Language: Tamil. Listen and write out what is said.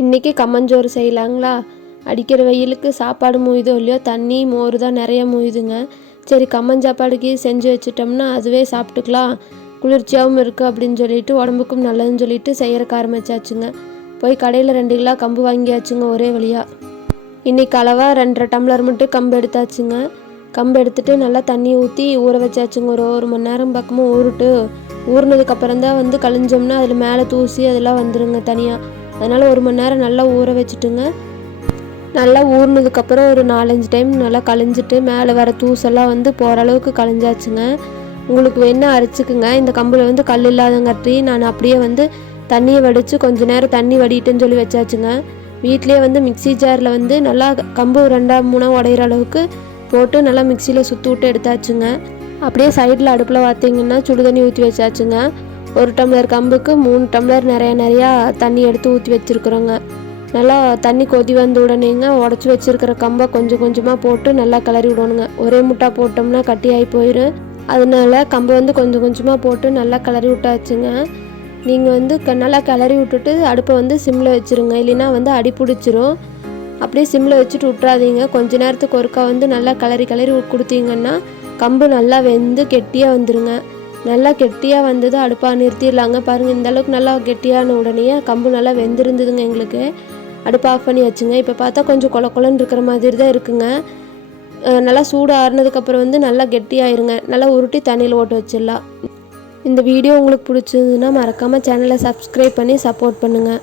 இன்றைக்கி கம்மஞ்சோறு செய்யலாங்களா? அடிக்கிற வெயிலுக்கு சாப்பாடு மூயுதோ இல்லையோ தண்ணி மோர் தான் நிறைய மூயுதுங்க. சரி கம்மஞ்சாப்பாடுக்கு செஞ்சு வச்சிட்டோம்னா அதுவே சாப்பிட்டுக்கலாம், குளிர்ச்சியாகவும் இருக்குது அப்படின்னு சொல்லிட்டு உடம்புக்கும் நல்லதுன்னு சொல்லிட்டு செய்கிறக்க ஆரம்பிச்சாச்சுங்க. போய் கடையில் 2 கிலோ கம்பு வாங்கியாச்சுங்க ஒரே வழியாக. இன்றைக்கி அளவாக 2.5 டம்ளர் மட்டும் கம்பு எடுத்தாச்சுங்க. கம்பு எடுத்துகிட்டு நல்லா தண்ணி ஊற்றி ஊற வச்சாச்சுங்க. ஒரு மணி நேரம் பக்கமும் ஊறினதுக்கப்புறம் தான் கழிஞ்சோம்னா அதில் மேலே தூசி அதெல்லாம் வந்துடுங்க தனியாக. அதனால் 1 மணி நேரம் நல்லா ஊற வச்சுட்டுங்க. நல்லா ஊறினதுக்கப்புறம் ஒரு 4-5 டைம் நல்லா கழிஞ்சிட்டு மேலே வர தூசெல்லாம் போகிற அளவுக்கு கழிஞ்சாச்சுங்க. உங்களுக்கு வேணால் அரைச்சிக்குங்க. இந்த கம்பில் கல் இல்லாதங்காட்டி நான் அப்படியே தண்ணியை வடித்து கொஞ்சம் நேரம் தண்ணி வடிட்டுன்னு சொல்லி வச்சாச்சுங்க. வீட்லேயே மிக்சி ஜாரில் நல்லா கம்பு 2-3 உடையிற அளவுக்கு போட்டு நல்லா மிக்சியில் சுற்றி விட்டு எடுத்தாச்சுங்க. அப்படியே சைடில் அடுப்பில் பார்த்தீங்கன்னா சுடு தண்ணி ஊற்றி வச்சாச்சுங்க. 1 டம்ளர் கம்புக்கு 3 டம்ளர் நிறையா தண்ணி எடுத்து ஊற்றி வச்சுருக்குறோங்க. நல்லா தண்ணி கொதி வந்த உடனேங்க உடச்சி வச்சுருக்கிற கம்பை கொஞ்சம் கொஞ்சமாக போட்டு நல்லா கிளறி விடணுங்க. ஒரே முட்டா போட்டோம்னா கட்டியாகி போயிடும். அதனால கம்பை கொஞ்சம் கொஞ்சமாக போட்டு நல்லா கிளறி விட்டாச்சுங்க. நீங்கள் நல்லா கிளறி விட்டுட்டு அடுப்பை சிம்மில் வச்சுருங்க, இல்லைன்னா அடி பிடிச்சிரும். அப்படியே சிம்மில் வச்சுட்டு விட்றாதீங்க. கொஞ்ச நேரத்துக்கு ஒருக்கா நல்லா கிளறி கொடுத்தீங்கன்னா கம்பு நல்லா வெந்து கெட்டியாக வந்துடுங்க. நல்லா கெட்டியாக வந்தது அடுப்பாக நிறுத்திடலாங்க. பாருங்கள், இந்தளவுக்கு நல்லா கெட்டியான உடனே கம்பு நல்லா வெந்திருந்ததுங்க. எங்களுக்கு அடுப்பை ஆஃப் பண்ணி வச்சுங்க. இப்போ பார்த்தா கொஞ்சம் கொலன்னு இருக்கிற மாதிரி தான் இருக்குங்க. நல்லா சூடு ஆறுனதுக்கப்புறம் நல்லா கெட்டியாயிருங்க. நல்லா உருட்டி தண்ணியில் ஓட்டு வச்சிடலாம். இந்த வீடியோ உங்களுக்கு பிடிச்சதுன்னா மறக்காமல் சேனலை சப்ஸ்கிரைப் பண்ணி சப்போர்ட் பண்ணுங்கள்.